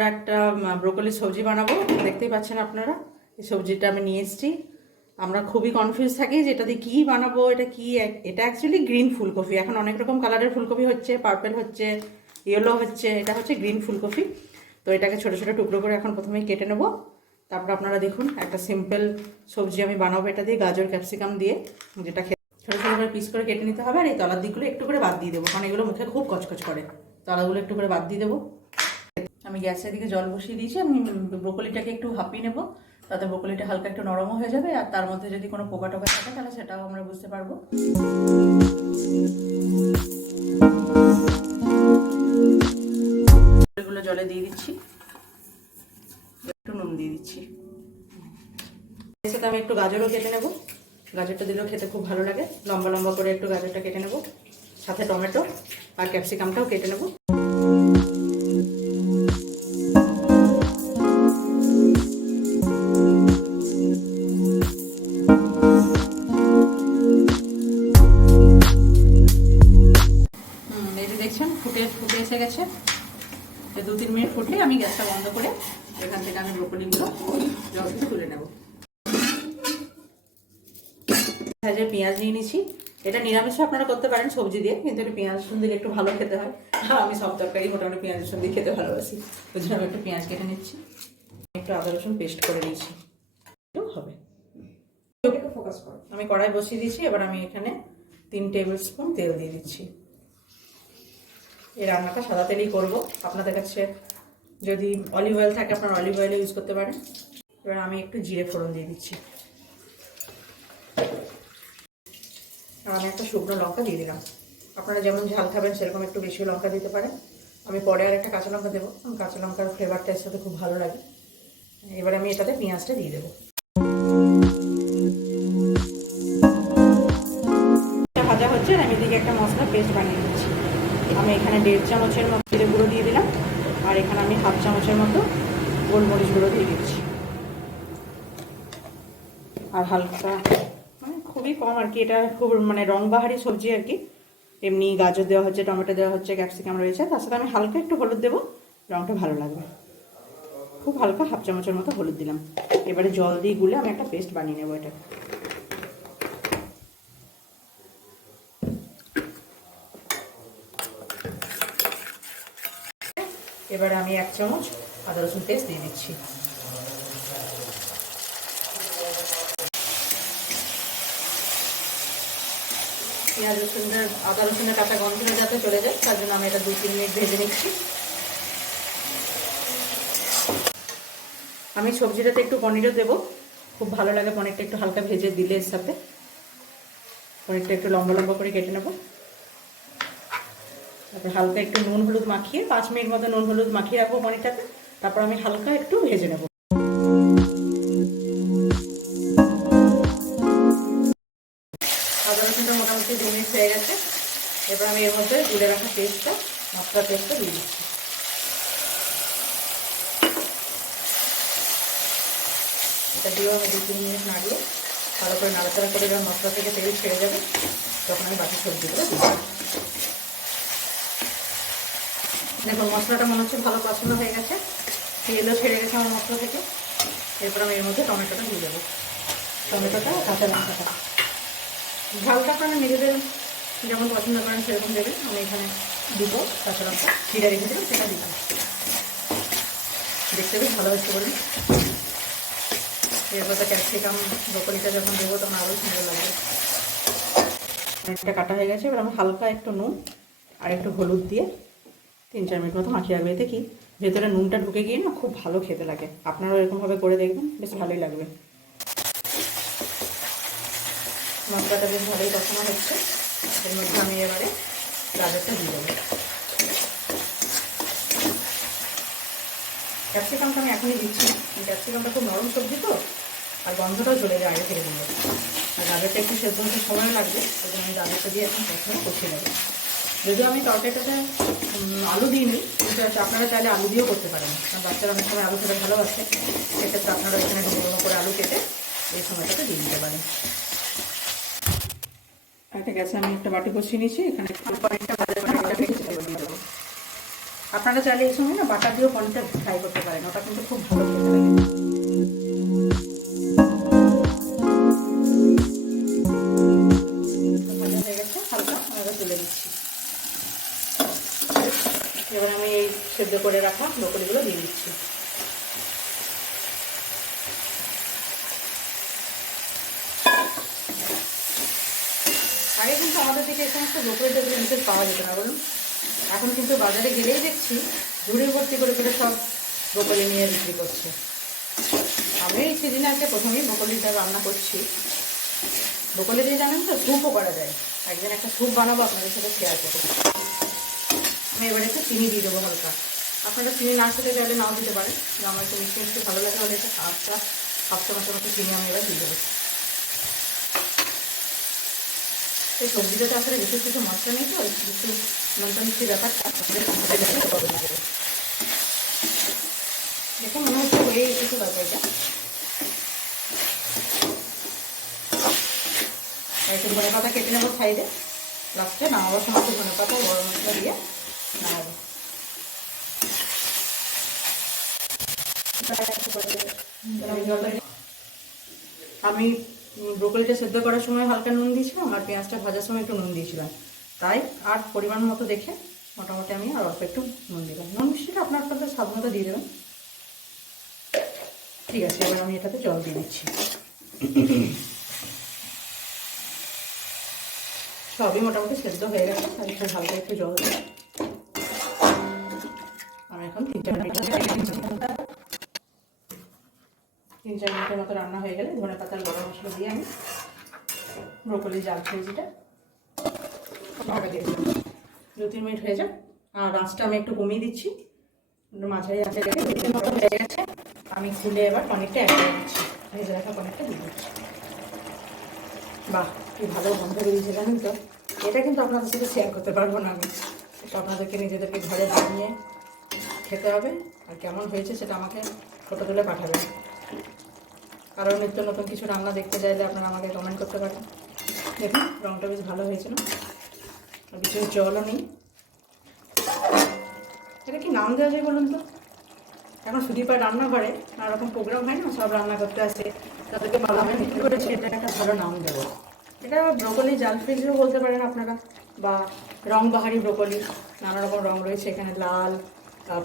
আমরা একটা ব্রোকলি সবজি বানাবো। দেখতেই পাচ্ছেন আপনারা, এই সবজিটা আমি নিয়ে এসেছি। আমরা খুবই কনফিউজ থাকি যে এটা দিয়ে কী বানাবো, এটা কি এটা অ্যাকচুয়ালি গ্রিন ফুলকপি। এখন অনেক রকম কালারের ফুলকপি হচ্ছে পার্পেল হচ্ছে ইয়েলো হচ্ছে, এটা হচ্ছে গ্রিন ফুলকপি। তো এটাকে ছোটো ছোটো টুকরো করে এখন প্রথমেই কেটে নেব। তারপর আপনারা দেখুন, একটা সিম্পল সবজি আমি বানাবো এটা দিয়ে, গাজর ক্যাপসিকাম দিয়ে, যেটা খেতে ছোটো ছোটো করে পিস করে কেটে নিতে হবে। আর এই তলার দিকগুলো একটু করে বাদ দিয়ে দেবো, কারণ এগুলো মুখে খুব কচকচ করে। তলাগুলো একটু করে বাদ দিয়ে দেবো। আমি গ্যাসের দিকে জল বসিয়ে দিয়েছি, আমি ব্রোকলিটাকে একটু হাঁপিয়ে নেব, তাতে ব্রোকলিটা হালকা একটু নরমও হয়ে যাবে, আর তার মধ্যে যদি কোনো পোকা টোকা থাকে, তাহলে সেটাও আমরা বুঝতে পারব। এগুলো জলে দিয়ে দিচ্ছি, একটু নুন দিয়ে দিচ্ছি। সাথে আমি একটু গাজরও কেটে নেব, গাজরটা দিলেও খেতে খুব ভালো লাগে, লম্বা লম্বা করে একটু গাজরটা কেটে নেব, সাথে টমেটো আর ক্যাপসিকামটাও কেটে নেব। আমি ব্রোকলিগুলো জল থেকে তুলে নেব। ভেজে পেঁয়াজ নিয়ে নিচ্ছি এটা নিরামিষও আপনারা করতে পারেন সবজি দিয়ে, কিন্তু একটু পেঁয়াজ রসুন দিলে একটু ভালো খেতে হয়। আমি সব তরকারি মোটামুটি পেঁয়াজ রসুন খেতে ভালোবাসি। ওই জন্য আমি একটু পেঁয়াজ কেটে নিচ্ছি। একটু আদা রসুন পেস্ট করে নিয়েছি। একটু হবে। আমি কড়াই বসিয়ে দিয়েছি, এবার আমি এখানে তিন টেবিল স্পুন তেল দিয়ে দিচ্ছি। এই রান্নাটা সাদা তেলেই করব। আপনাদের কাছে যদি অলিভ অয়েল থাকে, আপনার অলিভ অয়েলও ইউজ করতে পারেন। এবার আমি একটু জিরে ফোড়ন দিয়ে দিচ্ছি। আমি একটা শুকনো লঙ্কা দিয়ে দিলাম। আপনারা যেমন ঝাল খাবেন, সেরকম একটু বেশি লঙ্কা দিতে পারেন। আমি পরে আর একটা কাঁচা লঙ্কা দেবো কাঁচা লঙ্কার ফ্লেভারটা এর সাথে খুব ভালো লাগে। এবার আমি এটাতে পেঁয়াজটা দিয়ে দেবো। ভাজা হচ্ছে আমি এদিকে একটা মশলা পেস্ট বানিয়ে দিচ্ছি আমি এখানে দেড় চামচের মতো গুঁড়ো দিয়ে দিলাম। আর এখানে আমি হাফ চামচের মতো গোলমরিচ গুঁড়ো দিয়ে দিচ্ছি। আর হালকা মানে খুবই কম আর কি, এটা খুব মানে রং বাহারি সবজি আর কি। এমনি গাজর দেওয়া হচ্ছে, টমেটো দেওয়া হচ্ছে, ক্যাপসিকাম রয়েছে। তার সাথে আমি হালকা একটু হলুদ দেবো, রংটা ভালো লাগবে। খুব হালকা হাফ চামচের মতো হলুদ দিলাম। এবারে জল দিয়ে গুলে আমি একটা পেস্ট বানিয়ে নেব এটা এবারে আমি এক চামচ আদা রসুন পেস্ট দিয়ে দিচ্ছি। পেঁয়াজ রসুনের আদা রসুনের কাঁচা গন্ধটা যাতে চলে যায়, তার জন্য আমি এটা দু তিন মিনিট ভেজে নিচ্ছি। আমি সবজিটাতে একটু পনিরও দেবো। খুব ভালো লাগে পনিরটা একটু হালকা ভেজে দিলে এর সাথে। পনিরটা একটু লম্বা লম্বা করে কেটে নেব। তারপর হালকা একটু নুন হলুদ মাখিয়ে, পাঁচ মিনিট মতো নুন হলুদ মাখিয়ে রাখব পনিরটাতে তারপর আমি হালকা একটু ভেজে নেব। রসুনটা মোটামুটি দু মিনিট হয়ে গেছে। এবার আমি এর মধ্যে গুলে রাখা পেস্টটা মশলা পেস্টটা দিয়ে দিচ্ছি। এটা দিয়েও আমি দু তিন মিনিট নাড়িয়ে ভালো করে নাড়াচাড়া করে যখন মশলা থেকে তেল ছেড়ে যাবে। তখন আমি বাকি সবজিগুলো দিয়ে দেবো দেখুন, মশলাটা মনে হচ্ছে ভালো পছন্দ হয়ে গেছে। তেলও ছেড়ে গেছে আমার মশলা থেকে। এরপর আমি এর মধ্যে টমেটোটা দিয়ে দেবো। টমেটোটা কাঁচা লঙ্কাটা। ঝালটা আপনারা নিজেদের যেমন পছন্দ করেন সেরকম দেবেন। আমি এখানে দুটো কাঁচা লঙ্কা। ছিঁড়ে রেখেছিলাম সেটা দিলাম দেখতে বেশ ভালো হচ্ছে বলুন। এরপর ক্যাপসিকাম, ব্রকলিটা যখন দেবো তখন আরও সুন্দর লাগবে। কাটা হয়ে গেছে। এবার আমি হালকা একটু নুন আর একটু হলুদ দিয়ে তিন, চার মিনিট মতো মাখিয়ে রাখবে। এতে কি ভেতরে নুনটা ঢুকে গিয়ে না খুব ভালো খেতে লাগে। আপনারাও এরকমভাবে করে দেখবেন, বেশ ভালোই লাগবে। মশলাটা বেশ ভালোই কষানো হচ্ছে। এর মধ্যে আমি এবারে গাজরটা দিয়ে দেবো। ক্যাপসিকামটা আমি এখনই দিচ্ছি। ক্যাপসিকামটা খুব নরম সবজি তো, আর গন্ধটাও চলে যায় আগে থেকে দিলে আর গাজরটা একটু সেদ্ধ সময় লাগবে ওই জন্য আমি গাজরটা দিয়ে এখন প্রথমে কষিয়ে নেব। যদিও আমি তরকারিটাতে আলু দিইনি, কিন্তু আপনারা চাইলে আলু দিয়েও করতে পারেন। কারণ বাচ্চারা অনেক সময় আলু খেতে ভালোবাসে। সেক্ষেত্রে আপনারা এখানে ডুবো করে আলু কেটে এই সময়টাতে দিয়ে দিতে পারেন। একটা গ্যাসে আমি একটা বাটি বসিয়ে নিয়েছি, এখানে আপনারা চাইলে এই সময় না বাটা দিয়েও পনিরটা ফ্রাই করতে পারেন, ওটা কিন্তু খুব ভালো খেতে লাগে। সেদ্ধ করে রাখা ব্রকলিগুলো দিয়ে দিচ্ছি। আগে কিন্তু আমাদের দিকে এই সমস্ত ব্রকলি টেবিল বিশেষ পাওয়া যেত না, বলুন। এখন কিন্তু বাজারে গেলেই দেখছি ঝুড়ি ভর্তি করে করে সব ব্রকলি নিয়ে বিক্রি করছে। আমি এই সিজনে আজকে প্রথমেই ব্রকলিটা রান্না করছি। ব্রকলি দিয়ে জানেন তো, স্যুপও করা যায়। একদিন একটা স্যুপ বানাবো আপনাদের সাথে শেয়ার করব। আমি এবার একটু চিনি দিয়ে দেবো হালকা। আপনারা চিনি না খেতে চাইলে নাও দিতে পারেন। কিন্তু আমার একটু মিষ্টি ভালো লাগে হলে একটা হাফটা হাফ চামচের মতো চিনি আমি এবার দিয়ে দেবো। এই সবজিটাতে আসলে বিশেষ কিছু মশলা নেই তো কিছু নন্টা মিষ্টি ব্যাপারটা আপনাদের সাথে দেখে হবে। না দেখে মনে হচ্ছে হয়ে এসেছে তরকারিটা আর একটু ধনে পাতা কেটে নেব সাইডে। লাস্টে নামাবার সময় ধনে পাতা গরম মশলা দিয়ে আমি ব্রোকলিটা সেদ্ধ করার সময় হালকা নুন দিয়েছিলাম আর পেঁয়াজটা ভাজার সময় একটু নুন দিয়েছিলাম। তাই আর পরিমাণ মতো দেখে মোটামুটি আমি আর অল্প একটু নুন দিলাম। নুন মিষ্টিটা আপনার আপনাদের স্বাদ মতো দিয়ে দেবেন। ঠিক আছে, এবার আমি এটাতে জল দিয়ে দিচ্ছি। সবই মোটামুটি সেদ্ধ হয়ে গেছে, আর একটু হালকা একটু জল দিয়ে আমি এখন তিন চার মিনিট তিন চার মিনিটের মতো রান্না হয়ে গেলে ধনে পাতার গরম মশলা দিয়ে আমি ব্রোকলি জাল ফ্রিজিটা ঢাকা দিয়ে। দু তিন মিনিট হয়ে যাক। আর আঁচটা আমি একটু কমিয়ে দিচ্ছি। মাঝারি আঁচে রেখে দু তিন মতো হয়ে গেছে। আমি খুলে এবার পনিরটা অ্যাড করে দিচ্ছি। ভেজে রাখা পনিরটা দিয়ে দিচ্ছি। বাহ, কি ভালো গন্ধ বেরিয়েছে জানেন তো? এটা কিন্তু আপনাদের সাথে শেয়ার করতে পারব না আমি। এটা আপনাদেরকে নিজেদেরকে ঘরে বানিয়ে খেতে হবে। আর কেমন হয়েছে সেটা আমাকে ফটো তুলে পাঠাবেন। কারণ নিত্য নতুন কিছু রান্না দেখতে চাইলে আপনারা আমাকে কমেন্ট করতে পারেন। দেখুন রঙটা বেশ ভালো হয়েছে না? আর বিশেষ জলও নেই। এটা কি নাম দেওয়া যায় বলুন তো? এখন সুদীপার রান্নাঘরে নানা রকম প্রোগ্রাম হয় না? সব রান্না করতে আসে। তাদেরকে বলা হয় বিক্রি করেছে এটা একটা ভালো নাম দেবো এটা ব্রোকলি, জাল ফ্রিজও বলতে পারেন আপনারা। বা রং বাহারি ব্রোকলি, নানা রকম রং রয়েছে এখানে, লাল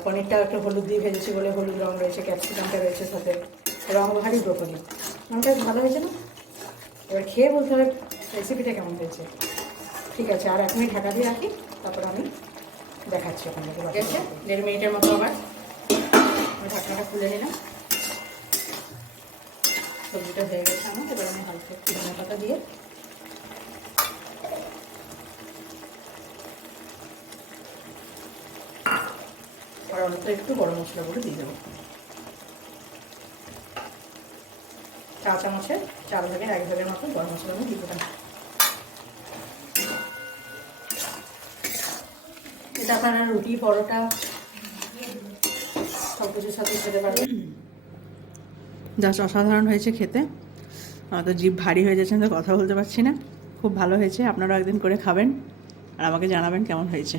পনিরটা একটু হলুদ দিয়ে ভেজেছি বলে হলুদ রং রয়েছে ক্যাপসিকামটা রয়েছে সাথে। রং বাহারি ব্রোকলি নামটা ভালো হয়েছে না? এবার খেয়ে বলতে হবে রেসিপিটা কেমন হয়েছে। ঠিক আছে আর এক মিনিট ঢাকা দিয়ে রাখি তারপর আমি দেখাচ্ছি আপনাদেরকে ঠিক আছে দেড় মিনিটের মতো আবার ঢাকনাটা খুলে নিলাম। সবজিটা হয়ে গেছে আমার এবার আমি হালকা একটু ধনে পাতা দিয়ে আর অল্প একটু গরম মশলাগুলো দিয়ে দেবো। চা চামচের, চার ভাগের এক ভাগের মতো গরম মশলা আমি দিয়ে দেবো এটা আপনারা রুটি, পরোটা সব কিছুর সাথে খেতে পারবেন। জাস্ট অসাধারণ হয়েছে খেতে। আমার তো জিভ ভারী হয়ে যাচ্ছে তো কথা বলতে পারছি না। খুব ভালো হয়েছে, আপনারাও একদিন করে খাবেন আর আমাকে জানাবেন কেমন হয়েছে।